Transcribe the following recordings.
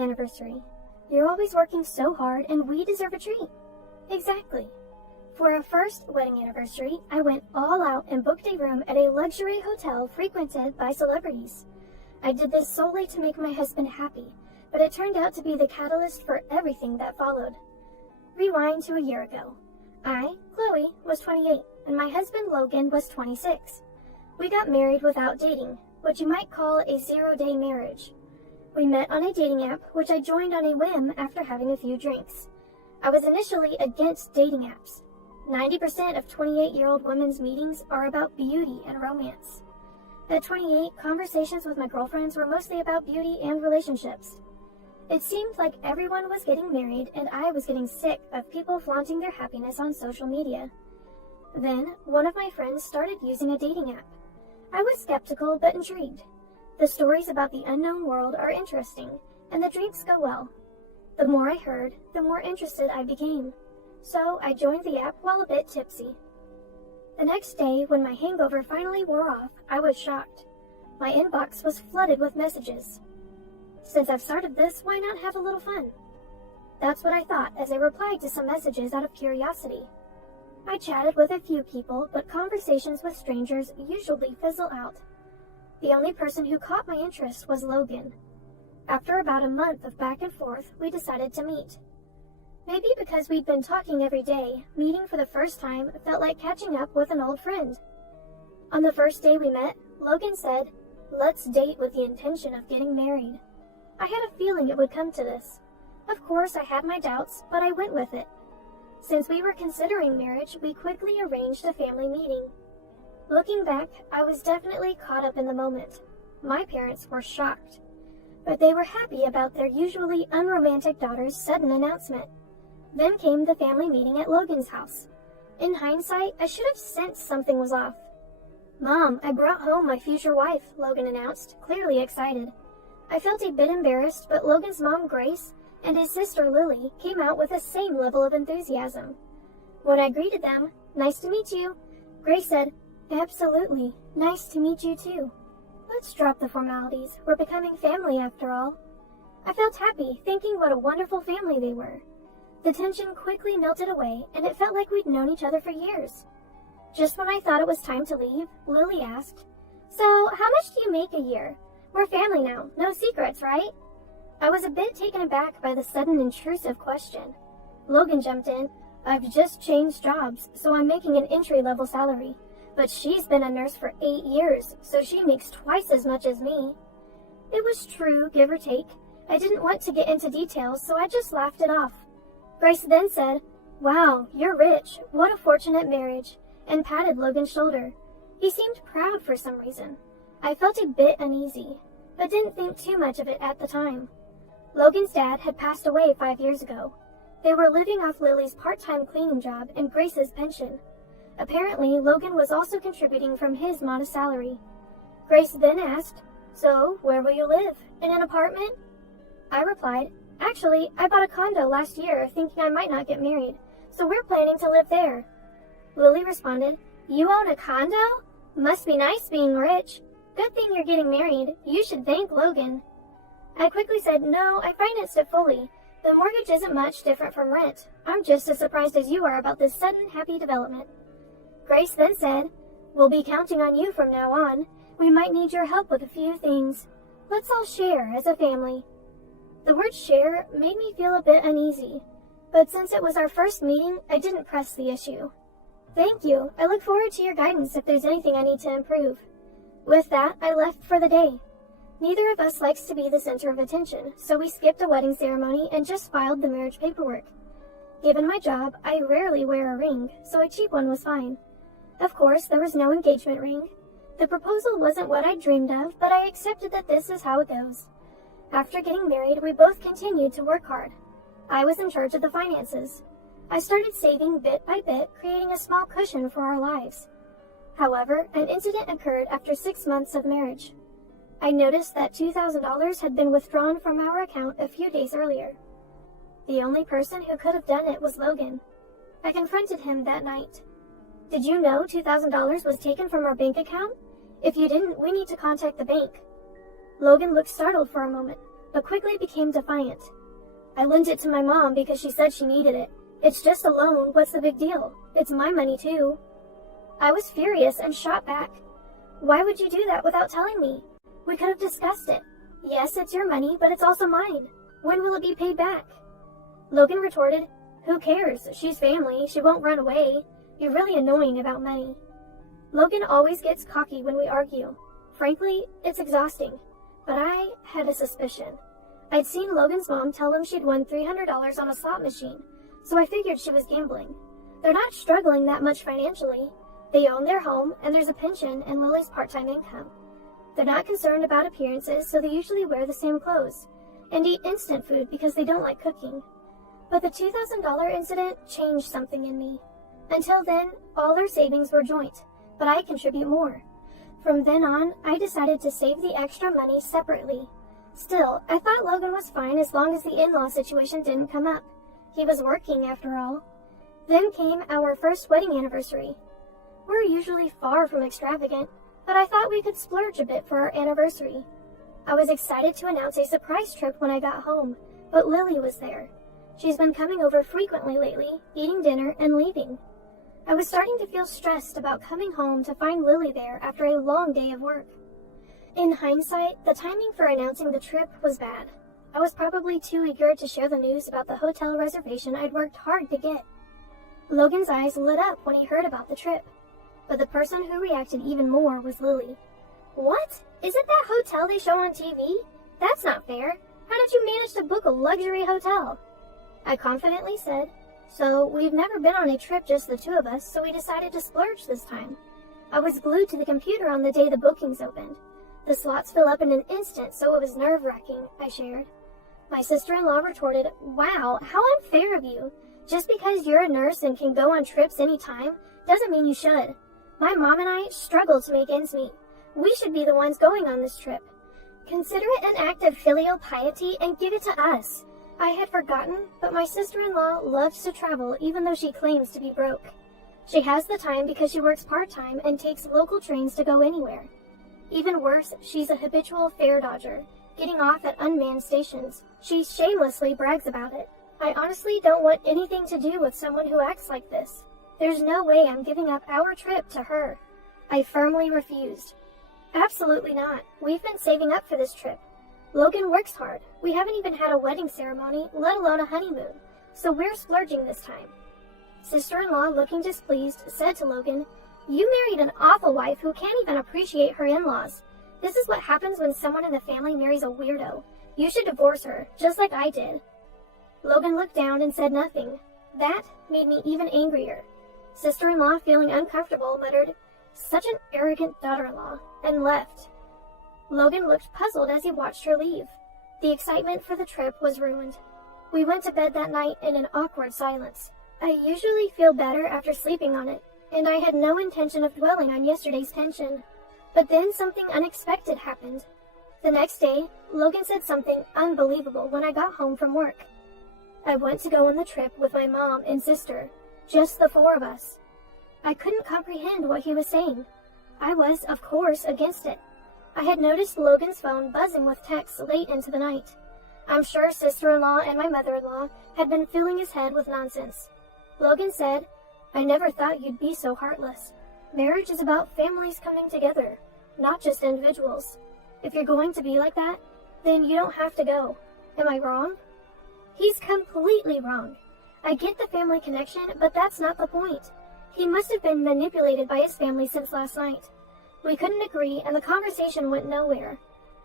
anniversary. You're always working so hard and we deserve a treat. Exactly. For our first wedding anniversary, I went all out and booked a room at a luxury hotel frequented by celebrities. I did this solely to make my husband happy, but it turned out to be the catalyst for everything that followed. Rewind to a year ago. I, Chloe, was 28, and my husband Logan was 26. We got married without dating, what you might call a 0-day marriage. We met on a dating app, which I joined on a whim after having a few drinks. I was initially against dating apps. 90% of 28-year-old women's meetings are about beauty and romance. At 28, conversations with my girlfriends were mostly about beauty and relationships. It seemed like everyone was getting married and I was getting sick of people flaunting their happiness on social media. Then, one of my friends started using a dating app. I was skeptical but intrigued. The stories about the unknown world are interesting, and the drinks go well. The more I heard, the more interested I became. So I joined the app while a bit tipsy. The next day, when my hangover finally wore off, I was shocked. My inbox was flooded with messages. Since I've started this, why not have a little fun? That's what I thought as I replied to some messages out of curiosity. I chatted with a few people, but conversations with strangers usually fizzle out. The only person who caught my interest was Logan. After about a month of back and forth, we decided to meet. Maybe because we'd been talking every day, meeting for the first time felt like catching up with an old friend. On the first day we met, Logan said, "Let's date with the intention of getting married." I had a feeling it would come to this. Of course, I had my doubts, but I went with it. Since we were considering marriage, we quickly arranged a family meeting. Looking back, I was definitely caught up in the moment. My parents were shocked, but they were happy about their usually unromantic daughter's sudden announcement. Then came the family meeting at Logan's house. In hindsight, I should have sensed something was off. "Mom, I brought home my future wife," Logan announced, clearly excited. I felt a bit embarrassed, but Logan's mom, Grace, and his sister, Lily, came out with the same level of enthusiasm. When I greeted them, "Nice to meet you," Grace said, "Absolutely, nice to meet you too. Let's drop the formalities, we're becoming family after all." I felt happy, thinking what a wonderful family they were. The tension quickly melted away, and it felt like we'd known each other for years. Just when I thought it was time to leave, Lily asked, "So, how much do you make a year? We're family now, no secrets, right?" I was a bit taken aback by the sudden intrusive question. Logan jumped in, "I've just changed jobs, so I'm making an entry-level salary. But she's been a nurse for 8 years, so she makes twice as much as me." It was true, give or take. I didn't want to get into details, so I just laughed it off. Grace then said, "Wow, you're rich. What a fortunate marriage," and patted Logan's shoulder. He seemed proud for some reason. I felt a bit uneasy, but didn't think too much of it at the time. Logan's dad had passed away 5 years ago. They were living off Lily's part-time cleaning job and Grace's pension. Apparently, Logan was also contributing from his modest salary. Grace then asked, "So, where will you live? In an apartment?" I replied, "Actually, I bought a condo last year thinking I might not get married, so we're planning to live there." Lily responded, "You own a condo? Must be nice being rich. Good thing you're getting married. You should thank Logan." I quickly said, "No, I financed it fully. The mortgage isn't much different from rent. I'm just as surprised as you are about this sudden happy development." Grace then said, "We'll be counting on you from now on. We might need your help with a few things. Let's all share as a family." The word share made me feel a bit uneasy, but since it was our first meeting, I didn't press the issue. "Thank you. I look forward to your guidance if there's anything I need to improve." With that, I left for the day. Neither of us likes to be the center of attention, so we skipped a wedding ceremony and just filed the marriage paperwork. Given my job, I rarely wear a ring, so a cheap one was fine. Of course, there was no engagement ring. The proposal wasn't what I dreamed of, but I accepted that this is how it goes. After getting married, we both continued to work hard. I was in charge of the finances. I started saving bit by bit, creating a small cushion for our lives. However, an incident occurred after 6 months of marriage. I noticed that $2,000 had been withdrawn from our account a few days earlier. The only person who could have done it was Logan. I confronted him that night. "Did you know $2,000 was taken from our bank account? If you didn't, we need to contact the bank." Logan looked startled for a moment. but quickly became defiant. I lent it to my mom because she said she needed it. It's just a loan, what's the big deal? It's my money too. I was furious and shot back. Why would you do that without telling me? We could have discussed it. Yes, it's your money, but it's also mine. When will it be paid back? Logan retorted, who cares? She's family. She won't run away. You're really annoying about money. Logan always gets cocky when we argue. Frankly, it's exhausting. But I had a suspicion. I'd seen Logan's mom tell him she'd won $300 on a slot machine, so I figured she was gambling. They're not struggling that much financially. They own their home, and there's a pension and Lily's part-time income. They're not concerned about appearances, so they usually wear the same clothes, and eat instant food because they don't like cooking. But the $2,000 incident changed something in me. Until then, all their savings were joint, but I contribute more. From then on, I decided to save the extra money separately. Still, I thought Logan was fine as long as the in-law situation didn't come up. He was working after all. Then came our first wedding anniversary. We're usually far from extravagant, but I thought we could splurge a bit for our anniversary. I was excited to announce a surprise trip when I got home, but Lily was there. She's been coming over frequently lately, eating dinner and leaving. I was starting to feel stressed about coming home to find Lily there after a long day of work. In hindsight, the timing for announcing the trip was bad. I was probably too eager to share the news about the hotel reservation I'd worked hard to get. Logan's eyes lit up when he heard about the trip, but the person who reacted even more was Lily. What? Is it that hotel they show on TV? That's not fair. How did you manage to book a luxury hotel? I confidently said, so we've never been on a trip just the two of us, so we decided to splurge this time. I was glued to the computer on the day the bookings opened. The slots fill up in an instant, so it was nerve-wracking, I shared. My sister-in-law retorted, wow, how unfair of you. Just because you're a nurse and can go on trips anytime doesn't mean you should. My mom and I struggle to make ends meet. We should be the ones going on this trip. Consider it an act of filial piety and give it to us. I had forgotten, but my sister-in-law loves to travel even though she claims to be broke. She has the time because she works part-time and takes local trains to go anywhere. Even worse, she's a habitual fare dodger, getting off at unmanned stations. She shamelessly brags about it. I honestly don't want anything to do with someone who acts like this. There's no way I'm giving up our trip to her. I firmly refused. Absolutely not. We've been saving up for this trip. Logan works hard. We haven't even had a wedding ceremony, let alone a honeymoon, so we're splurging this time. Sister-in-law, looking displeased, said to Logan, you married an awful wife who can't even appreciate her in-laws. This is what happens when someone in the family marries a weirdo. You should divorce her, just like I did. Logan looked down and said nothing. That made me even angrier. Sister-in-law, feeling uncomfortable, muttered, such an arrogant daughter-in-law, and left. Logan looked puzzled as he watched her leave. The excitement for the trip was ruined. We went to bed that night in an awkward silence. I usually feel better after sleeping on it, and I had no intention of dwelling on yesterday's tension. But then something unexpected happened. The next day, Logan said something unbelievable when I got home from work. I went to go on the trip with my mom and sister, just the four of us. I couldn't comprehend what he was saying. I was, of course, against it. I had noticed Logan's phone buzzing with texts late into the night. I'm sure sister-in-law and my mother-in-law had been filling his head with nonsense. Logan said, I never thought you'd be so heartless. Marriage is about families coming together, not just individuals. If you're going to be like that, then you don't have to go. Am I wrong? He's completely wrong. I get the family connection, but that's not the point. He must have been manipulated by his family since last night. We couldn't agree, and the conversation went nowhere.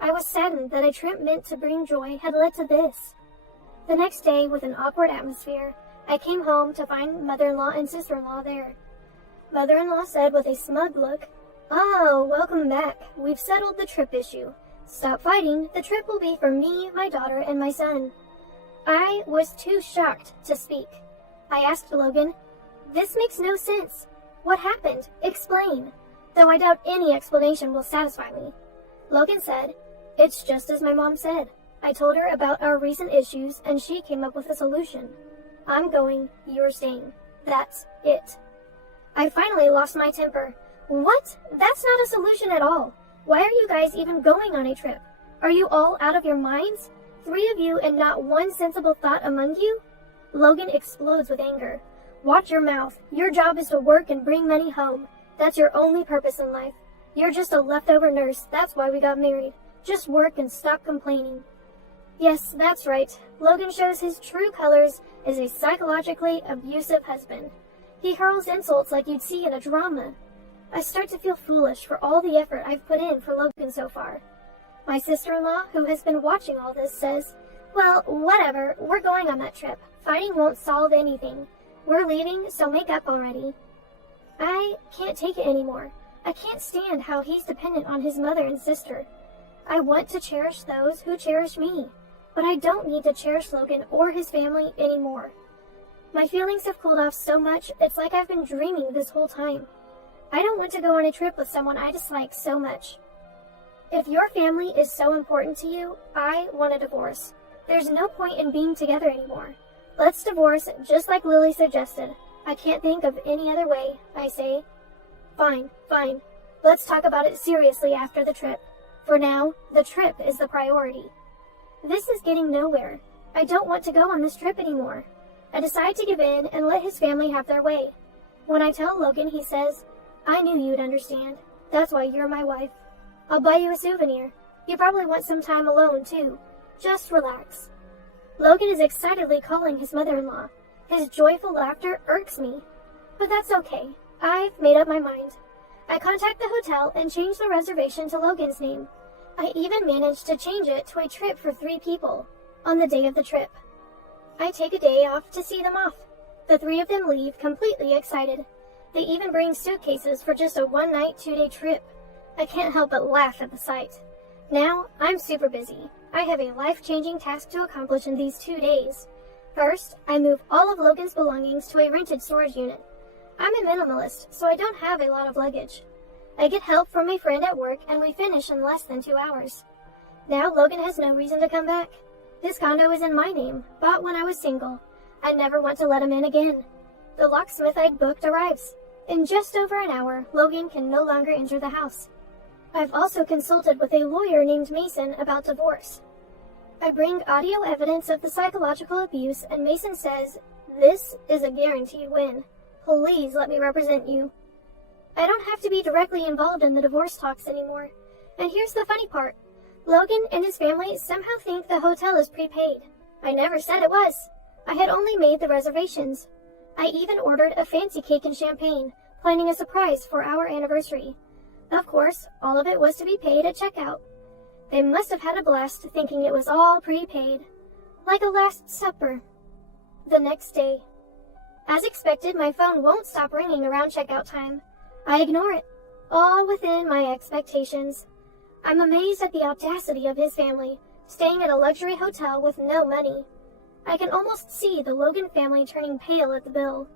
I was saddened that a trip meant to bring joy had led to this. The next day, with an awkward atmosphere, I came home to find mother-in-law and sister-in-law there. Mother-in-law said with a smug look, oh, welcome back. We've settled the trip issue. Stop fighting. The trip will be for me, my daughter, and my son. I was too shocked to speak. I asked Logan, this makes no sense. What happened? Explain. Though I doubt any explanation will satisfy me. Logan said, it's just as my mom said. I told her about our recent issues and she came up with a solution. I'm going, you're staying. That's it. I finally lost my temper. What? That's not a solution at all. Why are you guys even going on a trip? Are you all out of your minds? 3 of you and not one sensible thought among you? Logan explodes with anger. Watch your mouth. Your job is to work and bring money home. That's your only purpose in life. You're just a leftover nurse. That's why we got married. Just work and stop complaining. Yes, that's right. Logan shows his true colors as a psychologically abusive husband. He hurls insults like you'd see in a drama. I start to feel foolish for all the effort I've put in for Logan so far. My sister-in-law, who has been watching all this, says, "Well, whatever, we're going on that trip. Fighting won't solve anything. We're leaving, so make up already." I can't take it anymore. I can't stand how he's dependent on his mother and sister. I want to cherish those who cherish me, but I don't need to cherish Logan or his family anymore. My feelings have cooled off so much, it's like I've been dreaming this whole time. I don't want to go on a trip with someone I dislike so much. If your family is so important to you, I want a divorce. There's no point in being together anymore. Let's divorce just like Lily suggested. I can't think of any other way, I say. Fine. Let's talk about it seriously after the trip. For now, the trip is the priority. This is getting nowhere. I don't want to go on this trip anymore. I decide to give in and let his family have their way. When I tell Logan, he says, "I knew you'd understand. That's why you're my wife. I'll buy you a souvenir. You probably want some time alone, too. Just relax." Logan is excitedly calling his mother-in-law. His joyful laughter irks me. But that's okay. I've made up my mind. I contact the hotel and change the reservation to Logan's name. I even managed to change it to a trip for 3 people on the day of the trip. I take a day off to see them off. The 3 of them leave completely excited. They even bring suitcases for just a 1-night, 2-day trip. I can't help but laugh at the sight. Now, I'm super busy. I have a life-changing task to accomplish in these 2 days. First, I move all of Logan's belongings to a rented storage unit. I'm a minimalist, so I don't have a lot of luggage. I get help from a friend at work, and we finish in less than 2 hours. Now Logan has no reason to come back. His condo is in my name, bought when I was single. I never want to let him in again. The locksmith I'd booked arrives. In just over an hour, Logan can no longer enter the house. I've also consulted with a lawyer named Mason about divorce. I bring audio evidence of the psychological abuse, and Mason says, "This is a guaranteed win. Please let me represent you." I don't have to be directly involved in the divorce talks anymore. And here's the funny part. Logan and his family somehow think the hotel is prepaid. I never said it was. I had only made the reservations. I even ordered a fancy cake and champagne, planning a surprise for our anniversary. Of course, all of it was to be paid at checkout. They must have had a blast thinking it was all prepaid. Like a Last Supper. The next day. As expected, my phone won't stop ringing around checkout time. I ignore it, all within my expectations. I'm amazed at the audacity of his family, staying at a luxury hotel with no money. I can almost see the Logan family turning pale at the bill.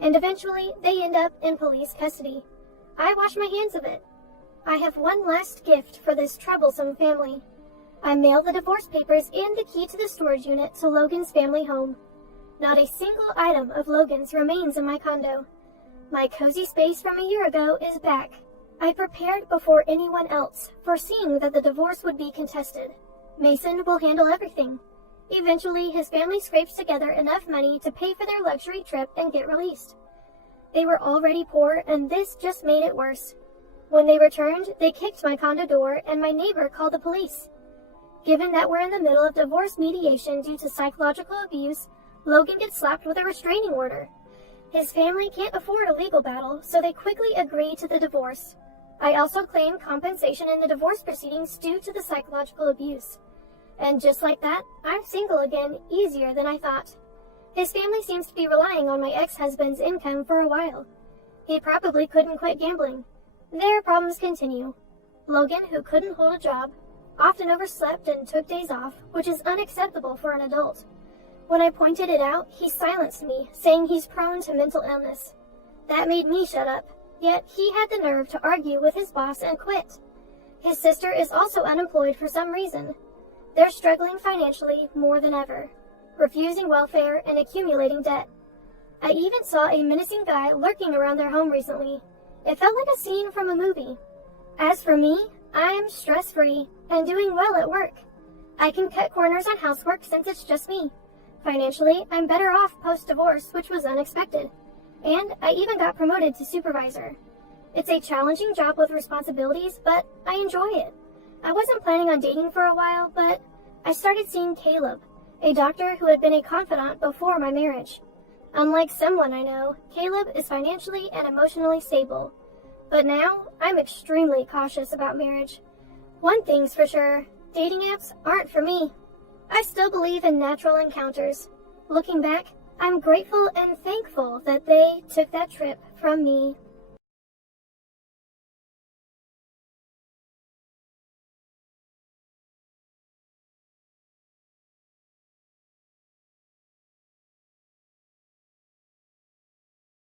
And eventually, they end up in police custody. I wash my hands of it. I have one last gift for this troublesome family. I mail the divorce papers and the key to the storage unit to Logan's family home. Not a single item of Logan's remains in my condo. My cozy space from a year ago is back. I prepared before anyone else, foreseeing that the divorce would be contested. Mason will handle everything. Eventually, his family scrapes together enough money to pay for their luxury trip and get released. They were already poor, and this just made it worse. When they returned, they kicked my condo door, and my neighbor called the police. Given that we're in the middle of divorce mediation due to psychological abuse, Logan gets slapped with a restraining order. His family can't afford a legal battle, so they quickly agree to the divorce. I also claim compensation in the divorce proceedings due to the psychological abuse. And just like that, I'm single again, easier than I thought. His family seems to be relying on my ex-husband's income for a while. He probably couldn't quit gambling. Their problems continue. Logan, who couldn't hold a job, often overslept and took days off, which is unacceptable for an adult. When I pointed it out, he silenced me, saying he's prone to mental illness. That made me shut up, yet he had the nerve to argue with his boss and quit. His sister is also unemployed for some reason. They're struggling financially more than ever, refusing welfare and accumulating debt. I even saw a menacing guy lurking around their home recently. It felt like a scene from a movie. As for me, I'm stress-free and doing well at work. I can cut corners on housework since it's just me. Financially, I'm better off post-divorce, which was unexpected. And I even got promoted to supervisor. It's a challenging job with responsibilities, but I enjoy it. I wasn't planning on dating for a while, but I started seeing Caleb, a doctor who had been a confidant before my marriage. Unlike someone I know, Caleb is financially and emotionally stable. But now, I'm extremely cautious about marriage. One thing's for sure, dating apps aren't for me. I still believe in natural encounters. Looking back, I'm grateful and thankful that they took that trip from me.